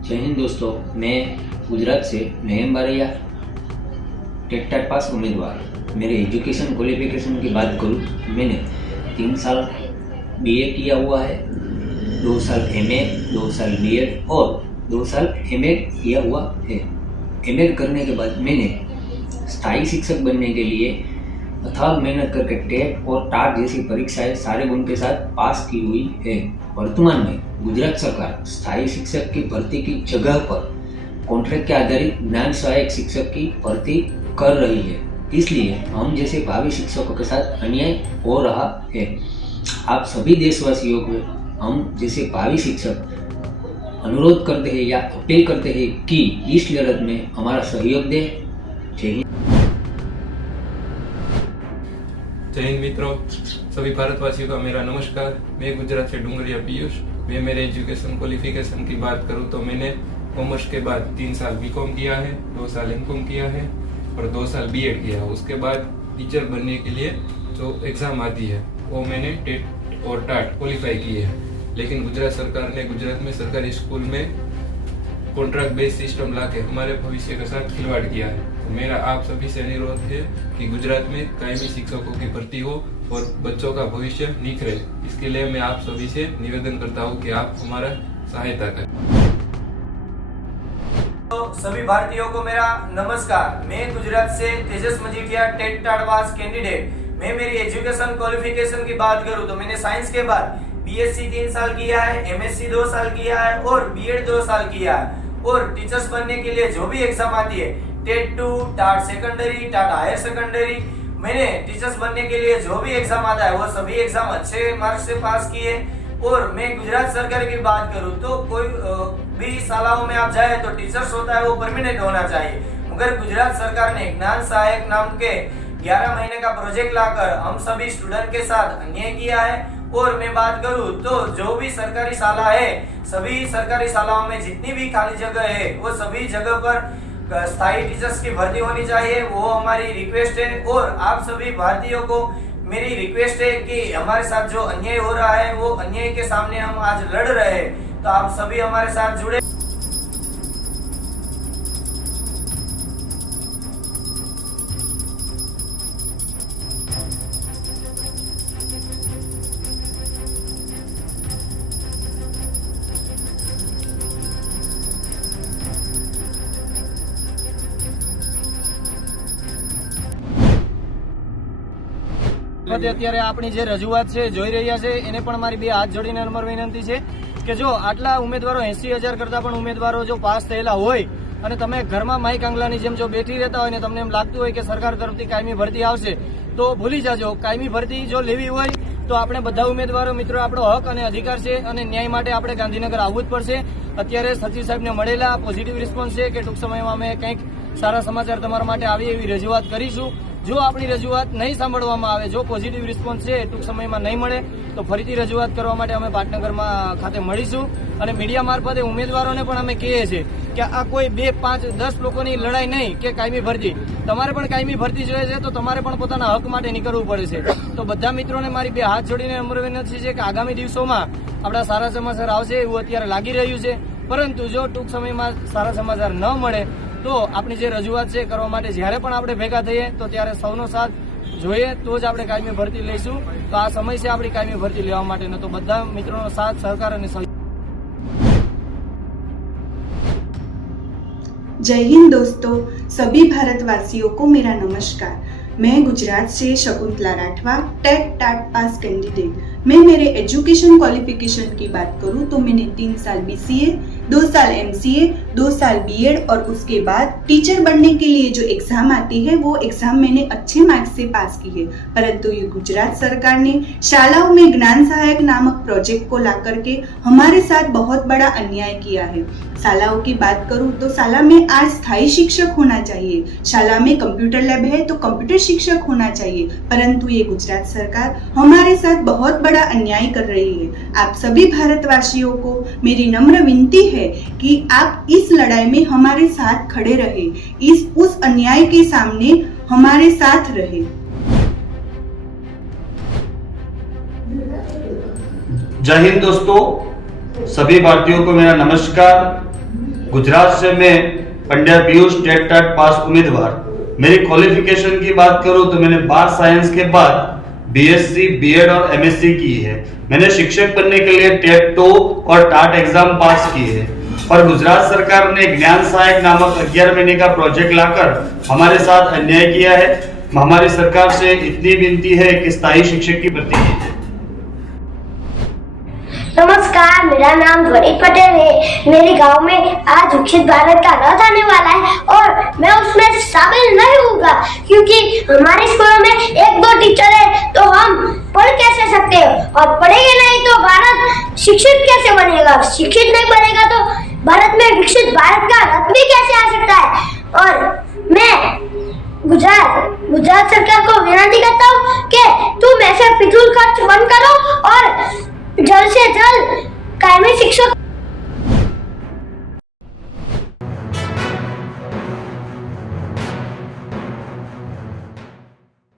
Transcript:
जय हिंद दोस्तों, मैं गुजरात से नयन बारैया टेट टाट पास उम्मीदवार। मेरे एजुकेशन क्वालिफिकेशन की बात करूँ, मैंने 3 साल बीए किया हुआ है, 2 साल एमए, 2 साल बीएड और 2 साल एमएड किया हुआ है। एमएड करने के बाद मैंने स्थायी शिक्षक बनने के लिए अथाग मेहनत करके टेट और टाट जैसी परीक्षाएं सारे गुण के साथ पास की हुई है। वर्तमान में गुजरात सरकार स्थायी शिक्षक की भर्ती की जगह पर कॉन्ट्रैक्ट के आधारित ज्ञान सहायक शिक्षक की भर्ती कर रही है, इसलिए हम जैसे भावी शिक्षकों के साथ अन्याय हो रहा है। आप सभी देशवासियों को हम जैसे भावी शिक्षक अनुरोध करते हैं या अपील करते हैं कि इस लड़त में हमारा सहयोग दें। जय हिंद। जय हिंद मित्रों, सभी भारतवासियों का मेरा नमस्कार। मैं गुजरात से डूंगरिया पीयूष। मैं मेरे एजुकेशन क्वालिफिकेशन की बात करूं तो मैंने कॉमर्स के बाद 3 साल बीकॉम किया है, 2 साल एमकॉम किया है और 2 साल बीएड किया है। उसके बाद टीचर बनने के लिए जो एग्जाम आती है वो मैंने टेट और टाट क्वालिफाई किए हैं। लेकिन गुजरात सरकार ने गुजरात में सरकारी स्कूल में कॉन्ट्रैक्ट बेस्ड सिस्टम लाके हमारे भविष्य के साथ खिलवाड़ किया है। तो मेरा आप सभी से अनुरोध है कि गुजरात में कायमी शिक्षकों की भर्ती हो और बच्चों का भविष्य निखरे। इसके लिए मैं आप सभी से निवेदन करता हूँ कि आप हमारा सहायता करें। तो सभी भारतीयों को मेरा नमस्कार। मैं गुजरात से तेजस मजीठिया टेट टाट पास कैंडिडेट। मैं मेरी एजुकेशन क्वालिफिकेशन की बात करूँ तो मैंने साइंस के बाद बीएससी 3 साल किया है, एमएससी 2 साल किया है और बीएड 2 साल किया है। और टीचर्स बनने के लिए जो भी एग्जाम आती है, टेट 2, टाट सेकेंडरी, टाट हायर सेकेंडरी, मैंने टीचर्स बनने के लिए जो भी एग्जाम आता है वो सभी एग्जाम अच्छे मार्क्स से पास किए। और मैं गुजरात सरकार की बात करूं तो कोई भी शालाओं में आप जाए तो टीचर्स होता है वो परमानेंट होना चाहिए, मगर गुजरात सरकार ने ज्ञान सहायक नाम के 11 महीने का प्रोजेक्ट लाकर हम सभी स्टूडेंट के साथ अन्याय किया है। और मैं बात करूं तो जो भी सरकारी शाला है, सभी सरकारी शालाओं में जितनी भी खाली जगह है वो सभी जगह पर स्थायी टीचर्स की भर्ती होनी चाहिए, वो हमारी रिक्वेस्ट है। और आप सभी भारतीयों को मेरी रिक्वेस्ट है कि हमारे साथ जो अन्याय हो रहा है वो अन्याय के सामने हम आज लड़ रहे हैं, तो आप सभी हमारे साथ जुड़े। અત્યારે આપણી જે રજૂઆત છે જોઈ રહ્યા છે એને પણ મારી 2 હાથ જોડીને નમ્ર વિનંતી છે કે જો આટલા ઉમેદવારો 80,000 કરતા પણ ઉમેદવારો જો પાસ થયેલા હોય અને તમે ઘરમાં માઈ કાંગલાની જેમ જો બેઠી રહેતા હોય ને તમને એમ લાગતું હોય કે સરકાર તરફથી કાયમી ભરતી આવશે તો ભૂલી જાજો। કાયમી ભરતી જો લેવી હોય તો આપણે બધા ઉમેદવારો મિત્રો આપણો હક અને અધિકાર છે અને ન્યાય માટે આપણે ગાંધીનગર આવવું જ પડશે। અત્યારે સચિવ સાહેબને મળેલા પોઝિટિવ રિસ્પોન્સ છે કે ટૂંક સમયમાં અમે કંઈક સારા સમાચાર તમારા માટે આવી એવી રજૂઆત કરીશું। જો આપણી રજૂઆત નહીં સાંભળવામાં આવે, જો પોઝિટિવ રિસ્પોન્સ છે ટૂંક સમયમાં નહીં મળે તો ફરીથી રજૂઆત કરવા માટે અમે પાટનગરમાં ખાતે મળીશું। અને મીડિયા મારફતે ઉમેદવારોને પણ અમે કહીએ છીએ કે આ કોઈ 2, 5, 10 લોકોની લડાઈ નહીં કે કાયમી ભરતી, તમારે પણ કાયમી ભરતી જોઈએ છે તો તમારે પણ પોતાના હક માટે નીકળવું પડે છે। તો બધા મિત્રોને મારી 2 હાથ જોડીને નમ્ર વિનંતી છે કે આગામી દિવસોમાં આપણા સારા સમાચાર આવશે એવું અત્યારે લાગી રહ્યું છે, પરંતુ જો ટૂંક સમયમાં સારા સમાચાર ન મળે તો આપણી જે રજૂઆત છે કરવા માટે જ્યારે પણ આપણે ભેગા થઈએ તો ત્યારે સૌનો સાથ જોઈએ તો જ આપણે કાયમી ભરતી લઈશું। તો આ સમય છે આપણી કાયમી ભરતી લેવા માટેનો, તો બધા મિત્રોનો સાથ, सहकार અને सहयोग। जय हिंद दोस्तों, सभी भारतवासियों को मेरा नमस्कार। मैं गुजरात से शकुंतला राठवा टेट टाट पास कैंडिडेट। मैं मेरे एजुकेशन क्वालिफिकेशन की बात करूं तो मैंने 3 साल बीसीए, 2 साल MCA, 2 साल BEd और उसके बाद टीचर बनने के लिए जो एग्जाम आती है वो एग्जाम मैंने अच्छे मार्क्स से पास की है। परंतु ये गुजरात सरकार ने शालाओं में ज्ञान सहायक नामक प्रोजेक्ट को ला करके हमारे साथ बहुत बड़ा अन्याय किया है। शालाओं की बात करूं तो शाला में आज स्थायी शिक्षक होना चाहिए, शाला में कंप्यूटर लैब है तो कंप्यूटर शिक्षक होना चाहिए, परंतु ये गुजरात सरकार हमारे साथ बहुत बड़ा अन्याय कर रही है। आप सभी भारतवासियों को मेरी नम्र विनती है कि आप इस लड़ाई में हमारे साथ खड़े रहे, उस अन्याय के सामने हमारे साथ रहे। जय हिंद दोस्तों, सभी भारतीयों को मेरा नमस्कार। गुजरात से मैं पंड्या पीयूष टेट टाट पास उम्मीदवार। मेरी क्वालिफिकेशन की बात करूं तो मैंने 12 साइंस के बाद BSc, BEd और MSc की है। मैंने शिक्षक बनने के लिए टेट टो और टाट एग्जाम पास की है, पर गुजरात सरकार ने ज्ञान सहायक नामक 11 महीने का प्रोजेक्ट लाकर हमारे साथ अन्याय किया है। हमारी सरकार से इतनी विनती है कि स्थायी शिक्षक की भर्ती की जाए। नमस्कार, मेरा नाम ध्वनि पटेल है। मेरे गांव में आज विकसित भारत का रथ आने वाला है और मैं उसमें शामिल नहीं होऊंगा, क्योंकि हमारे स्कूलों में 1-2 टीचर है तो हम पढ़ कैसे सकते हैं, और पढ़ेंगे नहीं तो भारत शिक्षित कैसे बनेगा। शिक्षित नहीं बनेगा तो भारत में विकसित भारत का रथ भी कैसे आ सकता है। और मैं गुजरात सरकार को विनती करता हूँ कि तुम ऐसे फिजूल खर्च बंद करो और जल्द से